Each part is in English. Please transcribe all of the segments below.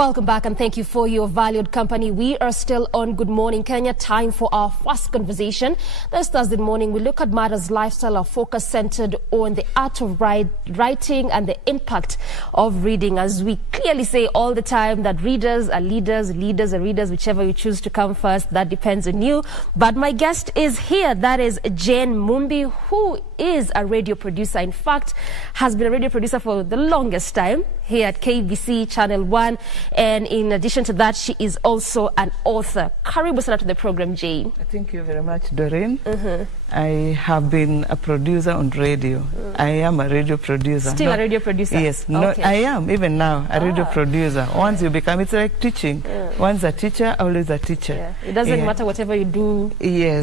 Welcome back and thank you for your valued company. We are still on Good Morning Kenya. Time for our first conversation. This Thursday morning, we look at matters lifestyle, our focus centered on the art of writing and the impact of reading. As we clearly say all the time that readers are leaders, leaders are readers, whichever you choose to come first, that depends on you. But my guest is here. That is Jane Mumbi, who is a radio producer. In fact, has been a radio producer for the longest time here at KBC Channel 1. And in addition to that, she is also an author. Karibu sana to the program, Jane. Thank you very much, Doreen. I have been a producer on radio. I am a radio producer. Still a radio producer? Yes, okay. I am, even now, a radio producer. Once you become, it's like teaching. Once a teacher, always a teacher. Yeah. It doesn't matter whatever you do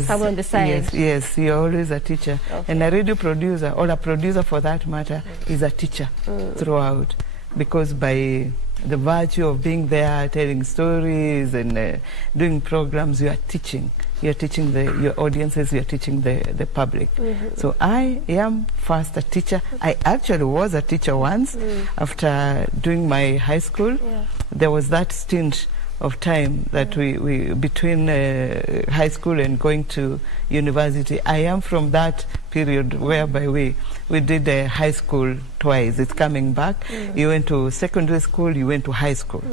somewhere on the side. Yes, you're always a teacher. Okay. And a radio producer, or a producer for that matter, is a teacher throughout. Because by the virtue of being there, telling stories and doing programs, you are teaching. You are teaching your audiences, you are teaching the public. So I am first a teacher. I actually was a teacher once. After doing my high school. There was that stint of time that we between high school and going to university. I am from that period whereby we did high school twice. It's coming back. You went to secondary school, you went to high school.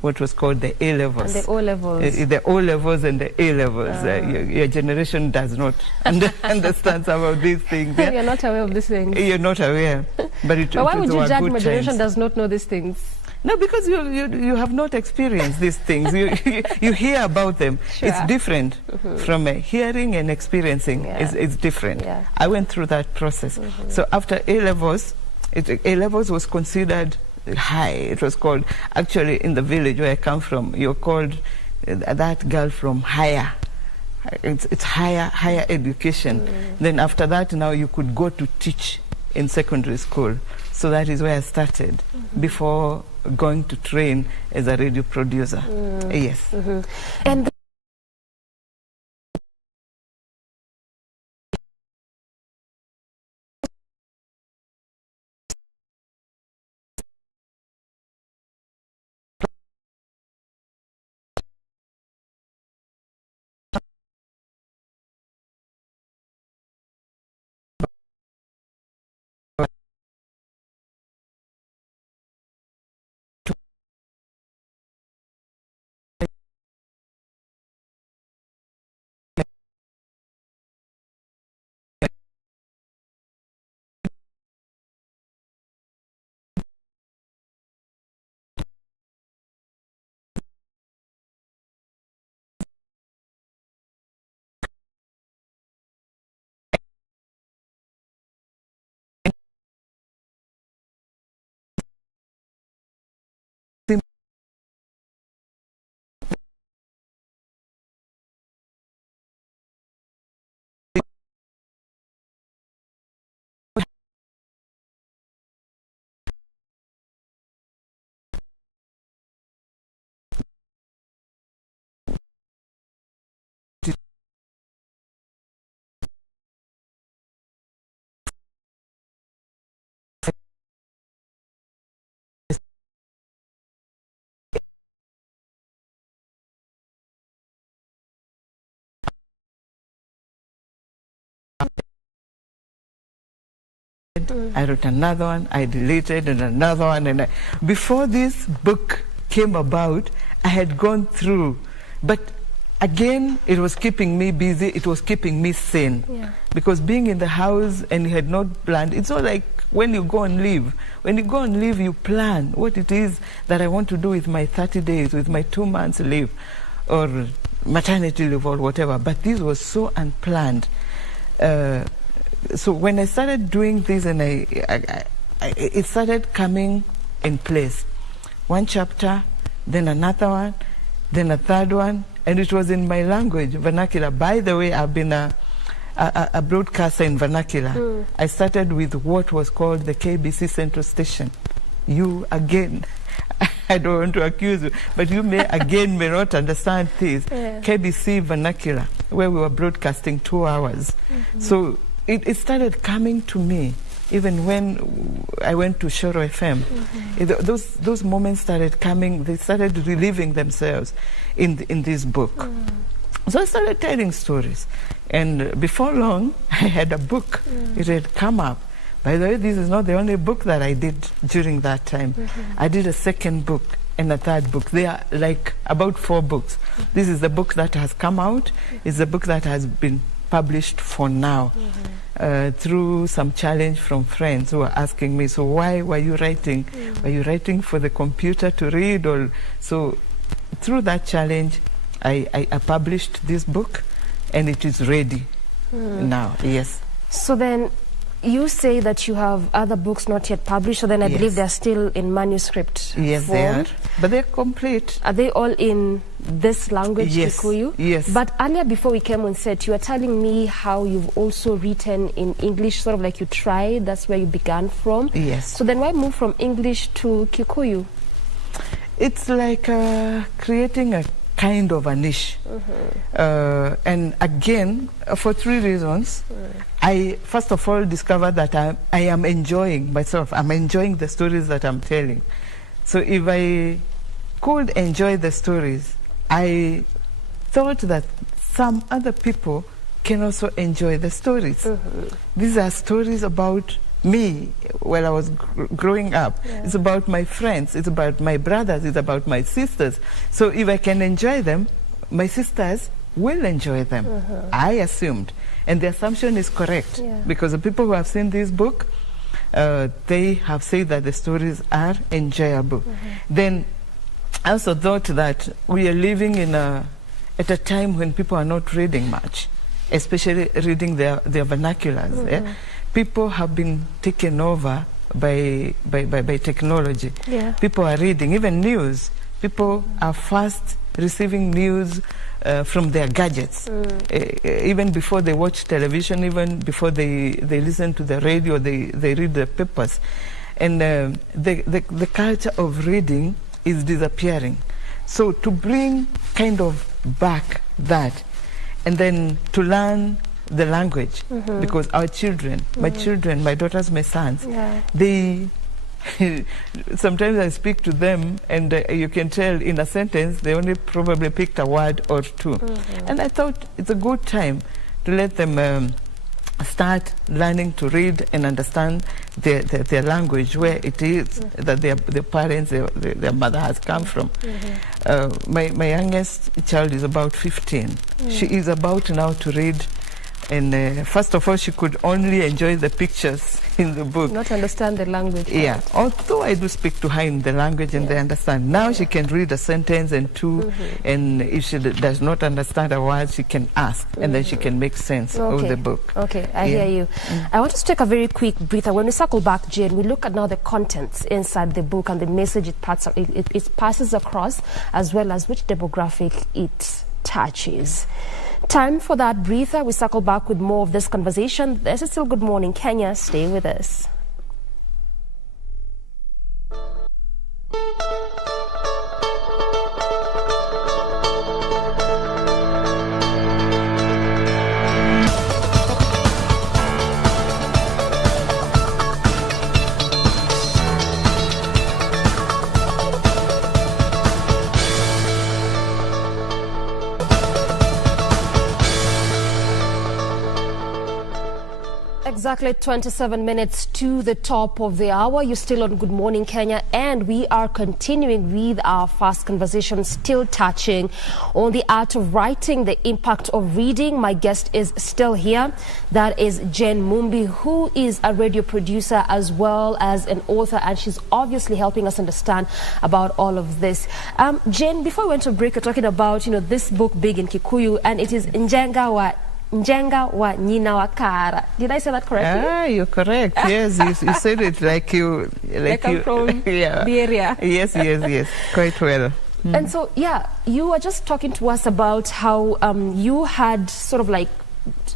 What was called the A-levels. And the O-levels. The O-levels and the A-levels. Your generation does not understand some of these things. Yeah? You're not aware of these things. You're not aware. But why would you judge my generation does not know these things? No, because you have not experienced these things. You hear about them. Sure. It's different from hearing and experiencing. It's different. I went through that process. So after A-levels, A-levels was considered high. It was called, actually in the village where I come from, you're called that girl from higher. It's higher education. Then after that, now you could go to teach in secondary school. So that is where I started before going to train as a radio producer. Yes. And I wrote another one, I deleted, and another one. And before this book came about, I had gone through. But again, it was keeping me busy, it was keeping me sane. Because being in the house and you had not planned, it's not like when you go on leave. When you go on leave, you plan what it is that I want to do with my 30 days, with my 2 months leave, or maternity leave, or whatever. But this was so unplanned. So when I started doing this, and it started coming in place. One chapter, then another one, then a third one, and it was in my language, vernacular. By the way, I've been a broadcaster in vernacular. I started with what was called the KBC Central Station. You, again, I don't want to accuse you, but you may not understand this. KBC vernacular, where we were broadcasting 2 hours. So it started coming to me even when I went to Shoro FM, those moments started coming, they started reliving themselves in this book. So I started telling stories. And before long, I had a book. It had come up. By the way, this is not the only book that I did during that time. I did a second book and a third book. They are like about 4 books. This is the book that has come out. It's the book that has been published for now. Through some challenge from friends who are asking me, so why were you writing? Were you writing for the computer to read? Or so through that challenge, I published this book, and it is ready now. Yes. So then you say that you have other books not yet published, so then I believe they're still in manuscript Yes, form. they are. But they're complete. Are they all in this language, Yes. Kikuyu? Yes. But earlier, before we came on set, you were telling me how you've also written in English, sort of like you tried, that's where you began from. Yes. So then why move from English to Kikuyu? It's like creating a kind of a niche. And again, for 3 reasons. I, first of all, discovered that I am enjoying myself. I'm enjoying the stories that I'm telling. So if I could enjoy the stories, I thought that some other people can also enjoy the stories. These are stories about me while I was growing up. It's about my friends, it's about my brothers, it's about my sisters. So if I can enjoy them, my sisters will enjoy them. I assumed. And the assumption is correct, because the people who have seen this book, they have said that the stories are enjoyable. Then I also thought that we are living in at a time when people are not reading much, especially reading their vernaculars. People have been taken over by technology. People are reading, even news. People are fast receiving news from their gadgets. Even before they watch television, even before they listen to the radio, they read the papers. And the culture of reading is disappearing. So to bring kind of back that, and then to learn the language, because our children, my children, my daughters, my sons, they sometimes I speak to them, and you can tell in a sentence they only probably picked a word or 2. And I thought it's a good time to let them start learning to read and understand their language, where it is that their parents, their mother has come from. My youngest child is about 15. She is about now to read. And first of all, she could only enjoy the pictures in the book. Not understand the language. Yeah, although I do speak to her in the language and they understand. Now she can read a sentence and 2, and if she does not understand a word, she can ask, and then she can make sense of the book. Okay, I hear you. I want us to take a very quick breather. When we circle back, Jane, we look at now the contents inside the book and the message it passes across, as well as which demographic it touches. Time for that breather. We circle back with more of this conversation. This is still Good Morning Kenya. Stay with us. Exactly 27 minutes to the top of the hour. You're still on Good Morning Kenya, and we are continuing with our fast conversation, still touching on the art of writing, the impact of reading. My guest is still here. That is Jane Mumbi, who is a radio producer as well as an author, and she's obviously helping us understand about all of this. Jane, before we went to break, we're talking about, this book, Big in Kikuyu, and it is Njenga wa Nyina wa Kara. Did I say that correctly? Ah, you're correct. Yes, you said it like you... Like I'm from the area. Yes, quite well. And so, you were just talking to us about how you had sort of like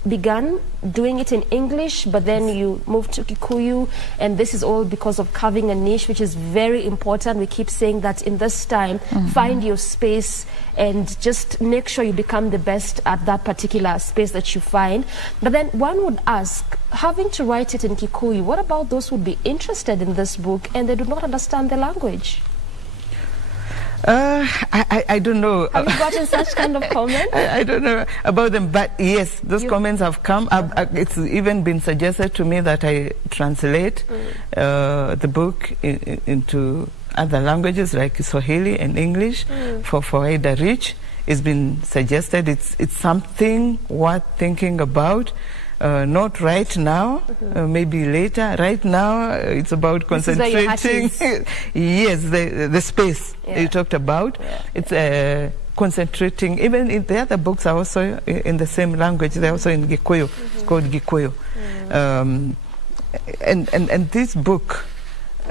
began doing it in English, but then you moved to Kikuyu, and this is all because of carving a niche, which is very important. We keep saying that in this time, find your space and just make sure you become the best at that particular space that you find. But then one would ask, having to write it in Kikuyu, what about those who would be interested in this book and they do not understand the language? I don't know. Have you gotten such kind of comments? I don't know about them, but yes, those comments have come. It's even been suggested to me that I translate the book into other languages like Swahili and English for wider reach. It's been suggested. It's something worth thinking about. Not right now, maybe later. Right now, it's about concentrating. Yes, the space you talked about. It's concentrating. Even in the other books are also in the same language. They're also in Gikuyu. It's called Gikuyu. And this book,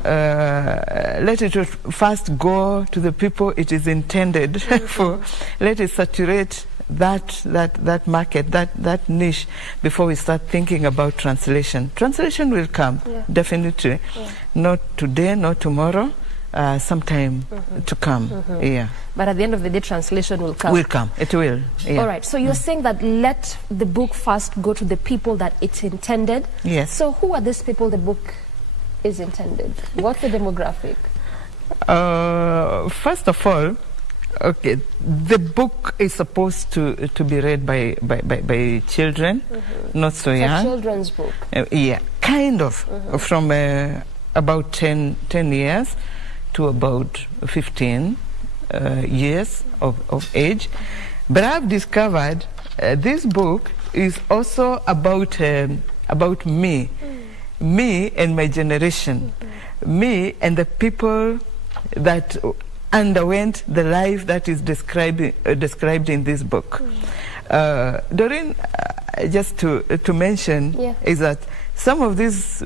let it first go to the people it is intended for. Let it saturate that market, that niche, before we start thinking about translation. Translation will come, definitely. Not today, not tomorrow, sometime to come. But at the end of the day, translation will come. Will come, it will. All right, so you're saying that let the book first go to the people that it's intended. Yes. So who are these people the book is intended? What's the demographic? First of all, okay, the book is supposed to be read by children, not so young. It's a children's book. Yeah, kind of, from about 10 years to about 15 years of age. But I've discovered this book is also about me, me and my generation, me and the people that underwent the life that is described in this book. Doreen, just to mention, is that some of these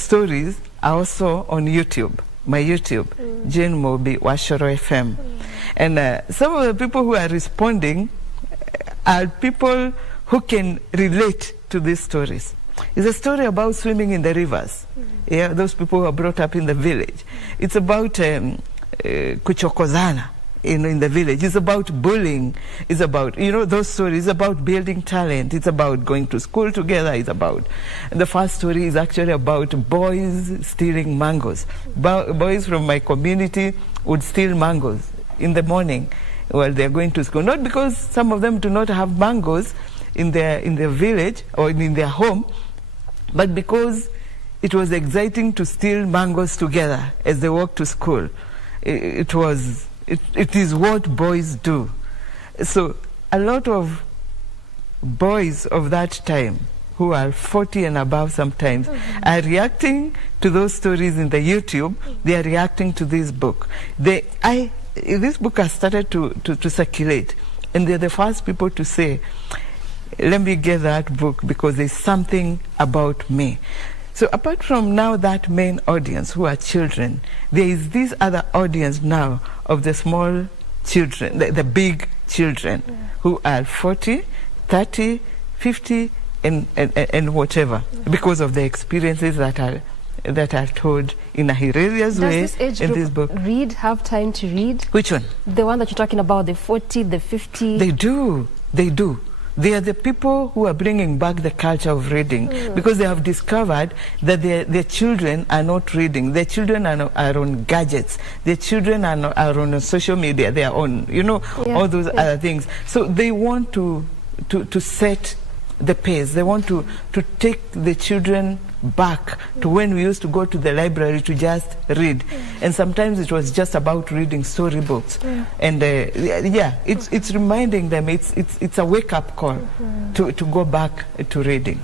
stories are also on YouTube, my YouTube, Jane Mumbi, Washoro FM. And some of the people who are responding are people who can relate to these stories. It's a story about swimming in the rivers. Yeah, those people who are brought up in the village. It's about kuchokozana in the village. It's about bullying. It's about, those stories. It's about building talent. It's about going to school together. It's about, the first story is actually about boys stealing mangoes. Boys from my community would steal mangoes in the morning while they're going to school. Not because some of them do not have mangoes in their village or in their home, but because it was exciting to steal mangoes together as they walk to school. It is what boys do. So a lot of boys of that time, who are 40 and above sometimes, are reacting to those stories in the YouTube. They are reacting to this book. This book has started to circulate, and they're the first people to say, let me get that book because there's something about me. So apart from now that main audience who are children, there is this other audience now of the small children, the big children, who are 40, 30, 50, and whatever, because of the experiences that are told in a hilarious way. Does this age group have time to read? Which one? The one that you're talking about, the 40, the 50? They do. They are the people who are bringing back the culture of reading, because they have discovered that their children are not reading. Their children are on gadgets. Their children are on social media. They are on, all those other things. So they want to set the pace. They want to take the children back to when we used to go to the library to just read, and sometimes it was just about reading storybooks. And it's reminding them, it's a wake-up call to go back to reading.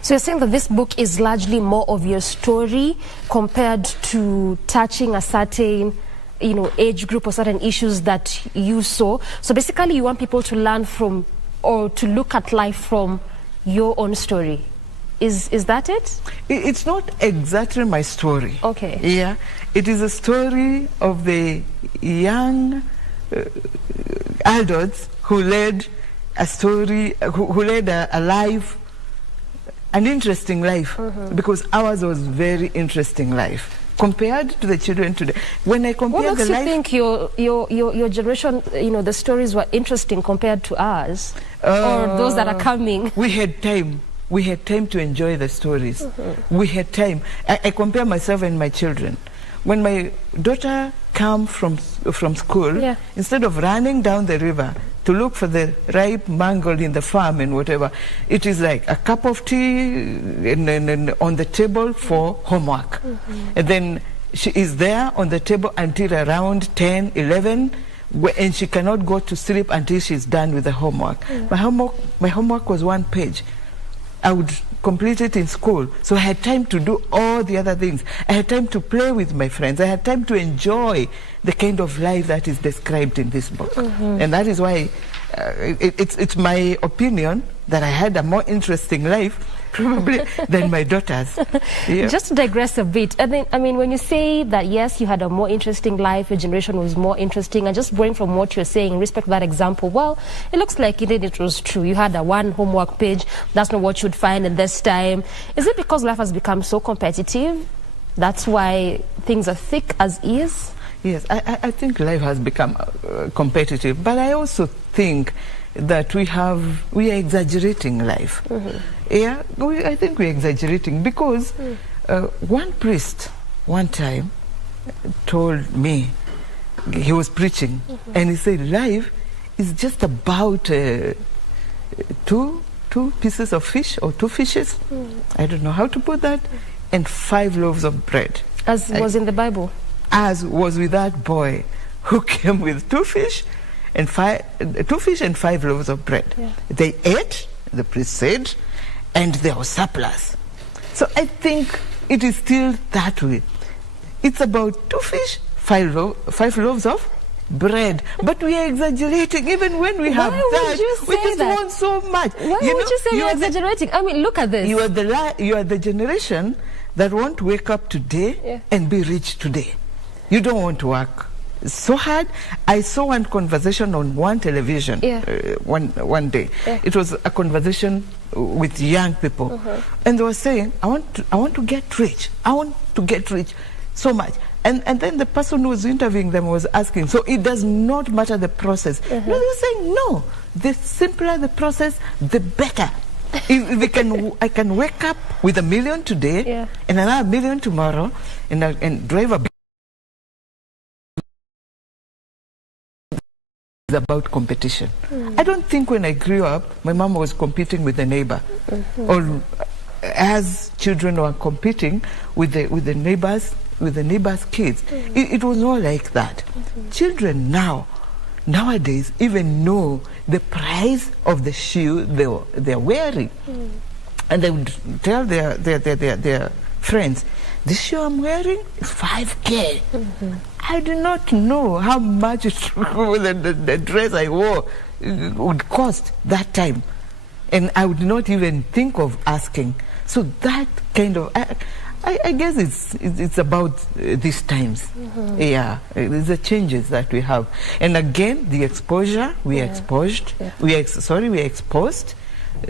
So you're saying that this book is largely more of your story compared to touching a certain age group or certain issues that you saw. So basically you want people to learn from, or to look at life from, your own story. Is that it? It's not exactly my story. Okay. Yeah, it is a story of the young adults who led a story, who led a life, an interesting life, because ours was very interesting life compared to the children today. When I compare what makes you think your generation, the stories were interesting compared to ours, or those that are coming? We had time. We had time to enjoy the stories. We had time. I compare myself and my children. When my daughter come from school, instead of running down the river to look for the ripe mango in the farm and whatever, it is like a cup of tea and on the table for homework. And then she is there on the table until around 10, 11, and she cannot go to sleep until she's done with the homework. My homework was 1 page. I would complete it in school. So I had time to do all the other things. I had time to play with my friends. I had time to enjoy the kind of life that is described in this book. And that is why it's my opinion that I had a more interesting life probably than my daughters. Just to digress a bit, I mean, when you say that, yes, you had a more interesting life, your generation was more interesting, and just going from what you're saying in respect to that example, well, it looks like it was true. You had a 1 homework page. That's not what you'd find in this time. Is it because life has become so competitive? That's why things are thick as is? Yes, I think life has become competitive, but I also think that we are exaggerating life. Yeah, I think we're exaggerating because one priest one time told me, he was preaching, and he said life is just about two pieces of fish or 2 fishes, I don't know how to put that, and 5 loaves of bread. As was in the Bible. As was with that boy who came with 2 fish and 5 loaves of bread. They ate, the priest said, and there was surplus. So I think it is still that way. It's about 2 fish, 5 loaves of bread. But we are exaggerating even when we have that. We just want so much. Why would you say you're exaggerating? I mean, look at this. You are the generation that want to wake up today and be rich today. You don't want to work so hard. I saw one conversation on one television one day. It was a conversation with young people, and they were saying, I want to get rich. I want to get rich so much. And then the person who was interviewing them was asking, so it does not matter the process. No, they were saying, no, the simpler the process, the better. I can wake up with $1 million today and another $1 million tomorrow, and drive a about competition. I don't think when I grew up, my mom was competing with the neighbor, or as children were competing with the neighbors' kids. It was not like that. Children nowadays even know the price of the shoe they're wearing, and they would tell their friends, "This shoe I'm wearing is 5K. I do not know how much the dress I wore would cost that time. And I would not even think of asking. So that kind of, I guess it's about these times. Yeah, it's the changes that we have. And again, the exposure, we are exposed. We are exposed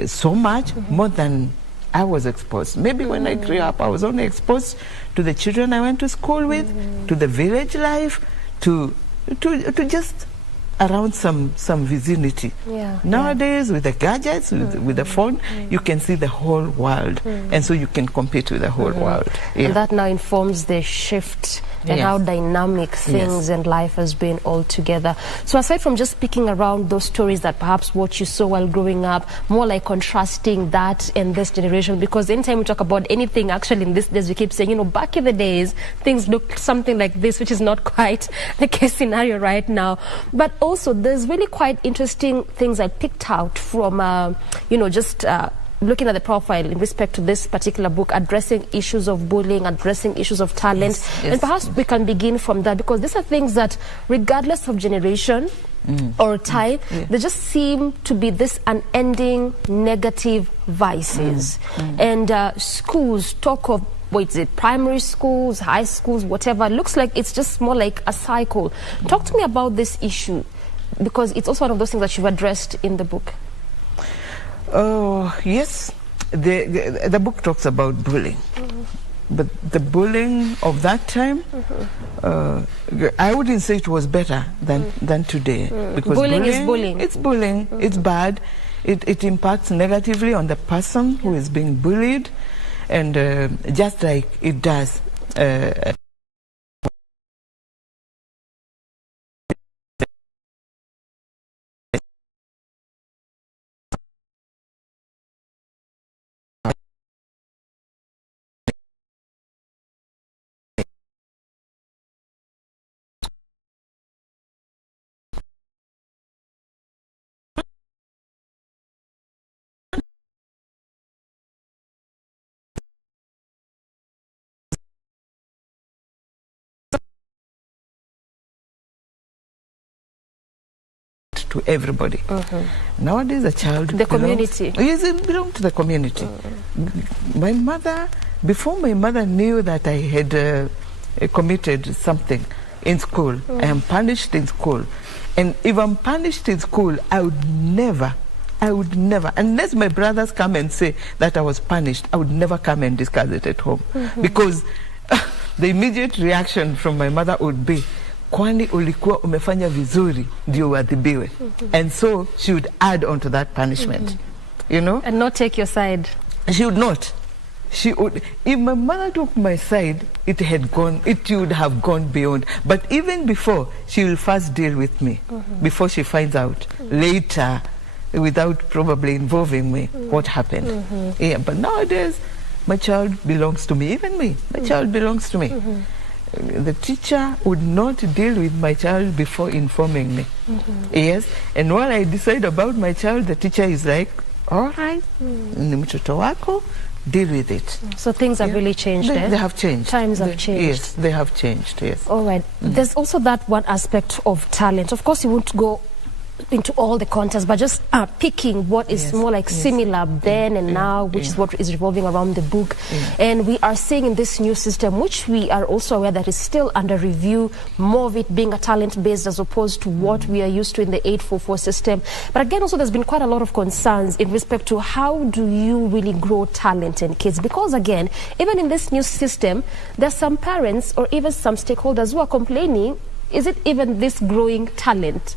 so much more than I was exposed. Maybe when I grew up, I was only exposed to the children I went to school with, to the village life, to just around some vicinity. Nowadays, with the gadgets, with the phone, you can see the whole world, and so you can compete with the whole world. And that now informs the shift and how dynamic things and life has been altogether. So aside from just picking around those stories that perhaps what you saw while growing up, more like contrasting that and this generation, because anytime we talk about anything actually in these days, we keep saying, back in the days, things looked something like this, which is not quite the case scenario right now. But also, there's really quite interesting things I picked out from, looking at the profile in respect to this particular book, addressing issues of bullying, addressing issues of talent. And perhaps we can begin from that, because these are things that, regardless of generation or time, they just seem to be this unending negative vices. And schools talk of, primary schools, high schools, whatever. Looks like it's just more like a cycle. Talk to me about this issue, because it's also one of those things that you've addressed in the book. Oh, yes. The book talks about bullying. But the bullying of that time, I wouldn't say it was better than today. Because bullying is bullying. It's bullying. It's bad. It impacts negatively on the person who is being bullied. And just like it does to everybody. Nowadays, a child community. Yes, it belongs to the community. My mother, before my mother knew that I had committed something in school, I am punished in school. And if I'm punished in school, I would never, unless my brothers come and say that I was punished, I would never come and discuss it at home. Because the immediate reaction from my mother would be, kwani ulikuwa umefanya vizuri ndio uadhibiwe. And so she would add on to that punishment. You know? And not take your side. She would not. She would. If my mother took my side, it would have gone beyond. But even before, she will first deal with me before she finds out later, without probably involving me, what happened. Yeah, but nowadays, my child belongs to me. Even me, my child belongs to me. The teacher would not deal with my child before informing me. Yes, and when I decide about my child, the teacher is like, all right, ni mtoto wako, deal with it. So things have really changed. They have changed. Times have changed. Yes, they have changed, yes. All right. There's also that one aspect of talent. Of course, you won't go into all the contests, but just picking what is more like similar then and now, which is what is revolving around the book. And we are seeing in this new system, which we are also aware that is still under review, more of it being a talent-based as opposed to what we are used to in the 844 system. But again, also there's been quite a lot of concerns in respect to how do you really grow talent in kids? Because again, even in this new system, there's some parents or even some stakeholders who are complaining, is it even this growing talent?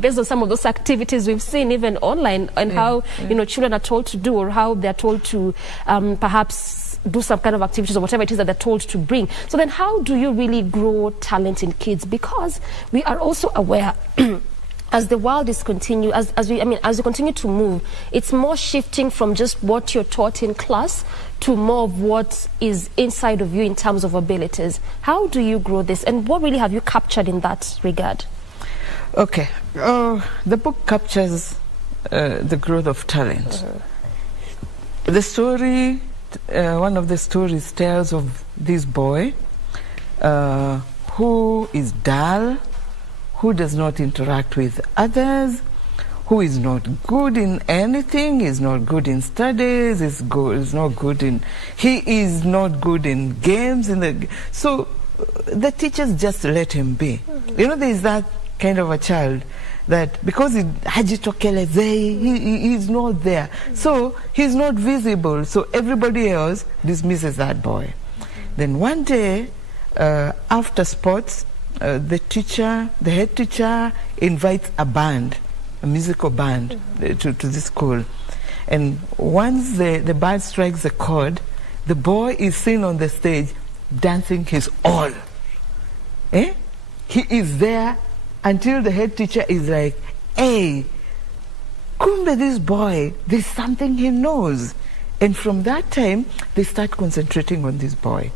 Based on some of those activities we've seen even online and how children are told to do or how they're told to perhaps do some kind of activities or whatever it is that they're told to bring. So then how do you really grow talent in kids? Because we are also aware as the world is as we continue to move, it's more shifting from just what you're taught in class to more of what is inside of you in terms of abilities. How do you grow this, and what really have you captured in that regard? Okay, the book captures the growth of talent. The story, one of the stories tells of this boy who is dull, who does not interact with others, who is not good in anything, is not good in studies, is not good in games. So the teachers just let him be. You know, there is that kind of a child that because he's not there, so he's not visible, so everybody else dismisses that boy. Then one day after sports, the head teacher invites a musical band to the school, and once the band strikes the chord, the boy is seen on the stage dancing his all. He is there until the head teacher is like, hey, kumbe this boy, there's something he knows. And from that time, they start concentrating on this boy.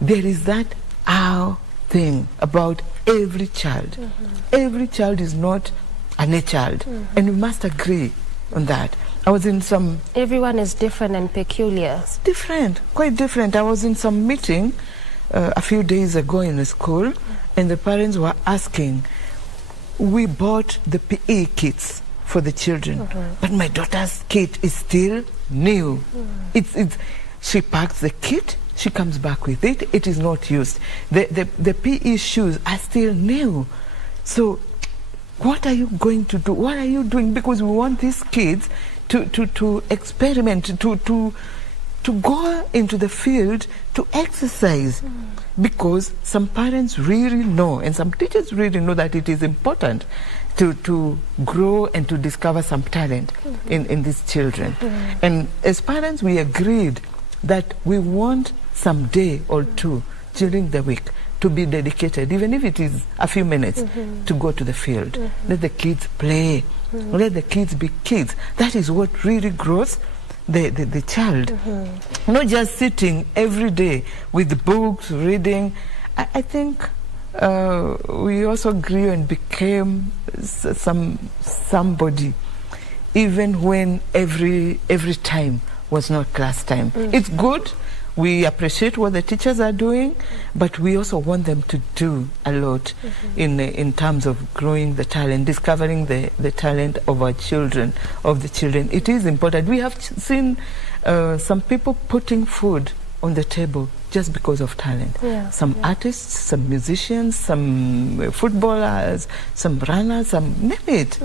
There is that thing about every child. Every child is not a child. And we must agree on that. I was in some... Everyone is different and peculiar. It's different, quite different. I was in some meeting a few days ago in a school, and the parents were asking, we bought the PE kits for the children, but my daughter's kit is still new. She packs the kit, she comes back with it, it is not used. The PE shoes are still new. So what are you going to do? What are you doing? Because we want these kids to experiment, to go into the field to exercise, because some parents really know and some teachers really know that it is important to grow and to discover some talent in these children. And as parents, we agreed that we want some day or two during the week to be dedicated, even if it is a few minutes, to go to the field. Let the kids play. Let the kids be kids. That is what really grows the child. Not just sitting every day with books, reading. I think we also grew and became somebody, even when every time was not class time. It's good. We appreciate what the teachers are doing, but we also want them to do a lot in terms of growing the talent, discovering the talent of our children, of the children. It is important. We have seen some people putting food on the table just because of talent. Some artists, some musicians, some footballers, some runners, some name it.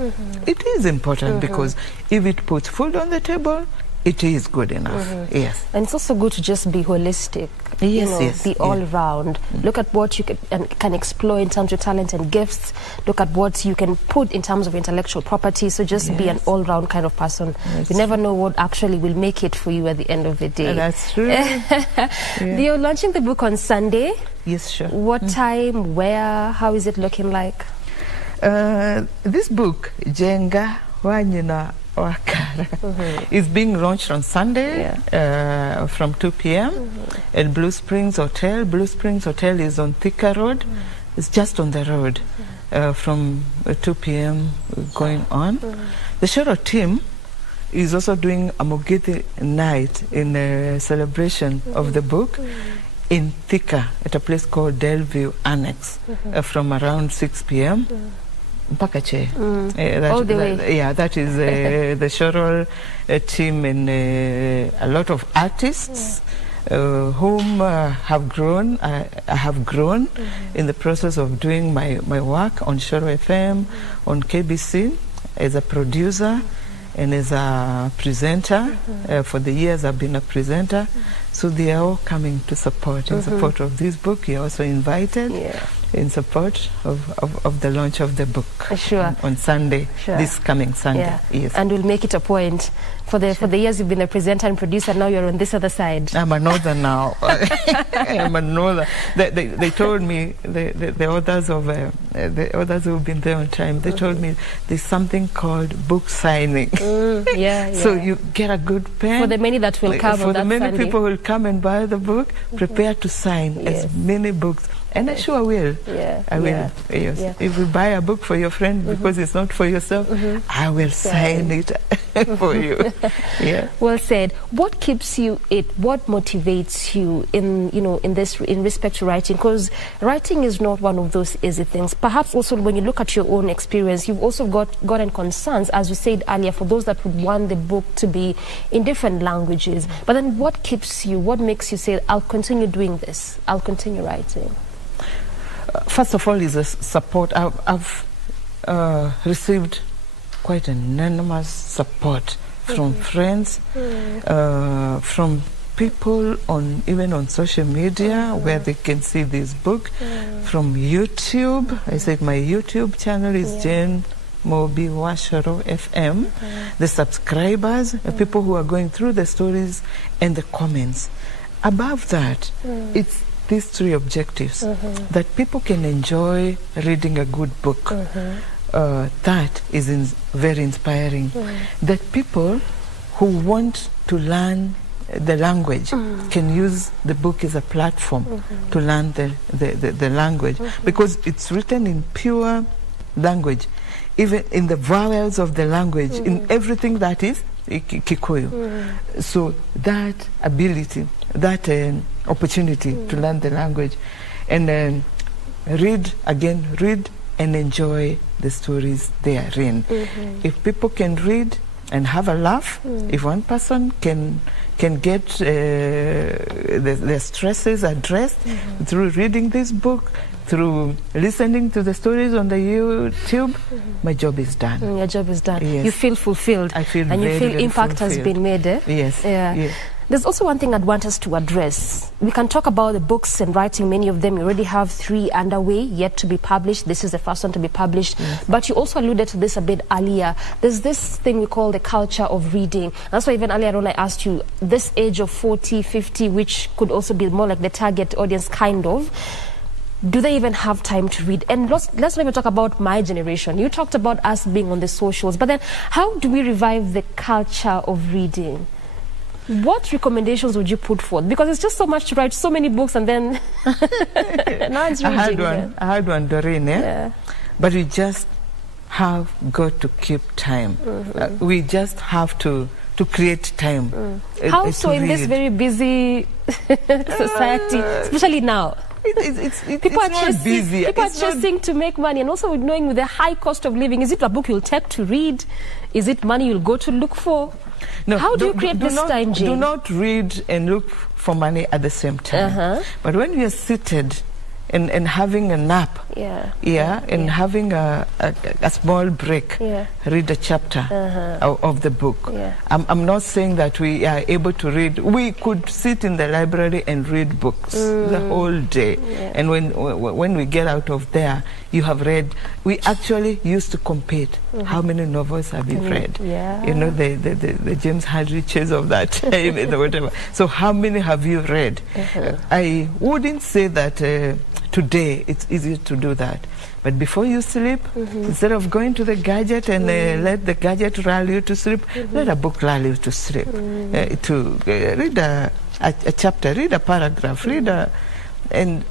It is important because if it puts food on the table, it is good enough. Yes. And it's also good to just be holistic. Be all round. Look at what you can explore in terms of talent and gifts. Look at what you can put in terms of intellectual property. So just be an all round kind of person. You never know what actually will make it for you at the end of the day. That's true. You're launching the book on Sunday. Yes, sure. What time, where, how is it looking like? This book, Jenga Wanyina Wakara, is being launched on Sunday from 2 p.m. at Blue Springs Hotel. Blue Springs Hotel is on Thika Road. It's just on the road from 2 p.m. going on. The Shoro team is also doing a Mugithi night in a celebration of the book in Thika at a place called Delview Annex from around 6 p.m. Mpakache. All the way. That is the Shorol team and a lot of artists whom have grown. I have grown in the process of doing my work on Shoro FM, on KBC, as a producer and as a presenter. For the years I've been a presenter. So they are all coming to support, in support of this book. You're also invited in support of the launch of the book on Sunday, this coming Sunday. Yes. And we'll make it a point. For the years you've been a presenter and producer, now you're on this other side. I'm a northern now. I'm a northern. They told me, the others who've been there on time, they told me there's something called book signing. So you get a good pen. For the many that will come for on that the many Sunday. people who will come and buy the book, prepare to sign as many books. And I sure will. I will. Yes. If you buy a book for your friend because it's not for yourself, I will sign it for you. Well said. What keeps you what motivates you in respect to writing? Because writing is not one of those easy things. Perhaps also when you look at your own experience, you've also gotten concerns, as you said earlier, for those that would want the book to be in different languages. But then what keeps you, what makes you say, I'll continue doing this, I'll continue writing? First of all is the support. I've received quite an enormous support from friends, from people even on social media where they can see this book, from YouTube. I said my YouTube channel is Jane Mumbi Washoro FM. The subscribers, people who are going through the stories and the comments. Above that, it's these three objectives, that people can enjoy reading a good book. That is very inspiring. That people who want to learn the language can use the book as a platform to learn the language, because it's written in pure language, even in the vowels of the language, in everything that is Kikuyu. So that ability, that opportunity to learn the language and read and enjoy the stories they are in. If people can read and have a laugh, if one person can get their stresses addressed through reading this book, through listening to the stories on the YouTube, my job is done. Your job is done. Yes. You feel fulfilled. I feel and very, you feel very impact fulfilled. has been made. Eh? Yes. Yeah. Yes. There's also one thing I'd want us to address. We can talk about the books and writing. Many of them, you already have 3 underway, yet to be published. This is the first one to be published. Yes. But you also alluded to this a bit earlier. There's this thing we call the culture of reading. That's why even earlier on I asked you, this age of 40, 50, which could also be more like the target audience kind of, do they even have time to read? And let's not even talk about my generation. You talked about us being on the socials, but then how do we revive the culture of reading? What recommendations would you put forth? Because it's just so much to write, so many books, and then now it's reading. I had one, Doreen, yeah. But we just have got to keep time. We just have to create time. How so in this very busy society, especially now? People are chasing to make money, and also knowing with the high cost of living, is it a book you'll take to read? Is it money you'll go to look for? No, how do you create this time, Jane? Do not read and look for money at the same time. But when you're seated and having a nap, and having a small break, read a chapter of the book. I'm not saying that we are able to read. We could sit in the library and read books the whole day. And when we get out of there, you have read. We actually used to compete. How many novels have you read? You know, the James Hadriches of that time, whatever. So how many have you read? I wouldn't say that today it's easy to do that. But before you sleep, instead of going to the gadget and let the gadget lull you to sleep, let a book lull you to sleep. Read a chapter, read a paragraph, and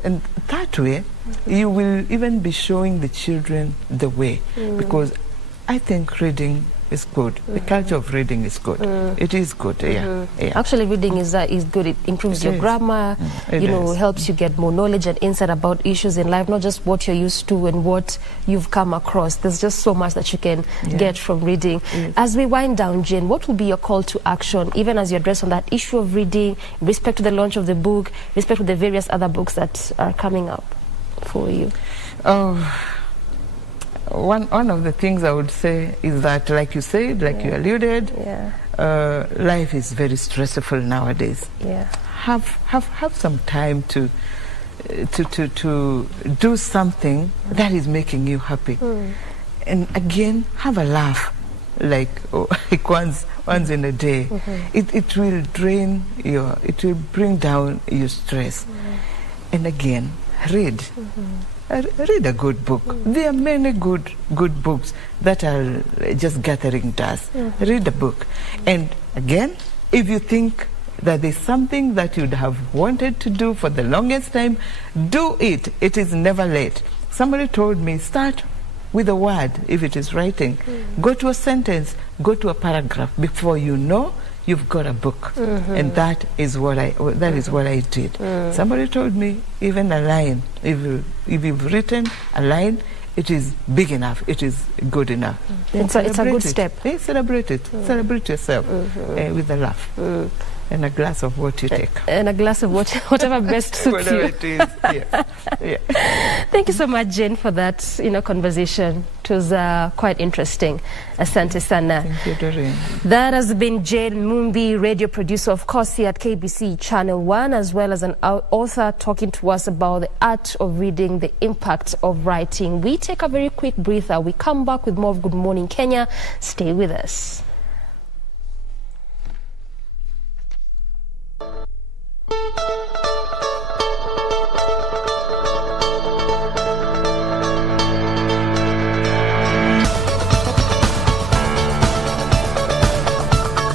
that way you will even be showing the children the way. Because I think reading is good. The culture of reading is good. It is good, Actually, reading is good. It improves your grammar, helps you get more knowledge and insight about issues in life, not just what you're used to and what you've come across. There's just so much that you can get from reading. As we wind down, Jane, what will be your call to action, even as you address on that issue of reading, respect to the launch of the book, respect to the various other books that are coming up for you? One of the things I would say is that, like you said, like you alluded, life is very stressful nowadays. Have some time to do something that is making you happy, and again have a laugh, like once in a day. It will drain it will bring down your stress, and again read. Read a good book. There are many good books that are just gathering dust. Read a book. And again, if you think that there's something that you'd have wanted to do for the longest time, do it. It is never late. Somebody told me, start with a word, if it is writing. Go to a sentence, go to a paragraph. Before you know, you've got a book. And that is what I did. Somebody told me, even a line, if you've written a line, it is big enough, it is good enough. It's a good step. Celebrate it. Celebrate yourself with a laugh. And a glass of what you take. And a glass of whatever best suits you. Whatever it is, Thank you so much, Jane, for that conversation. It was quite interesting. Asante sana. Thank you, Doreen. That has been Jane Mumbi, radio producer, of course, here at KBC Channel 1, as well as an author talking to us about the art of reading, the impact of writing. We take a very quick breather. We come back with more of Good Morning Kenya. Stay with us.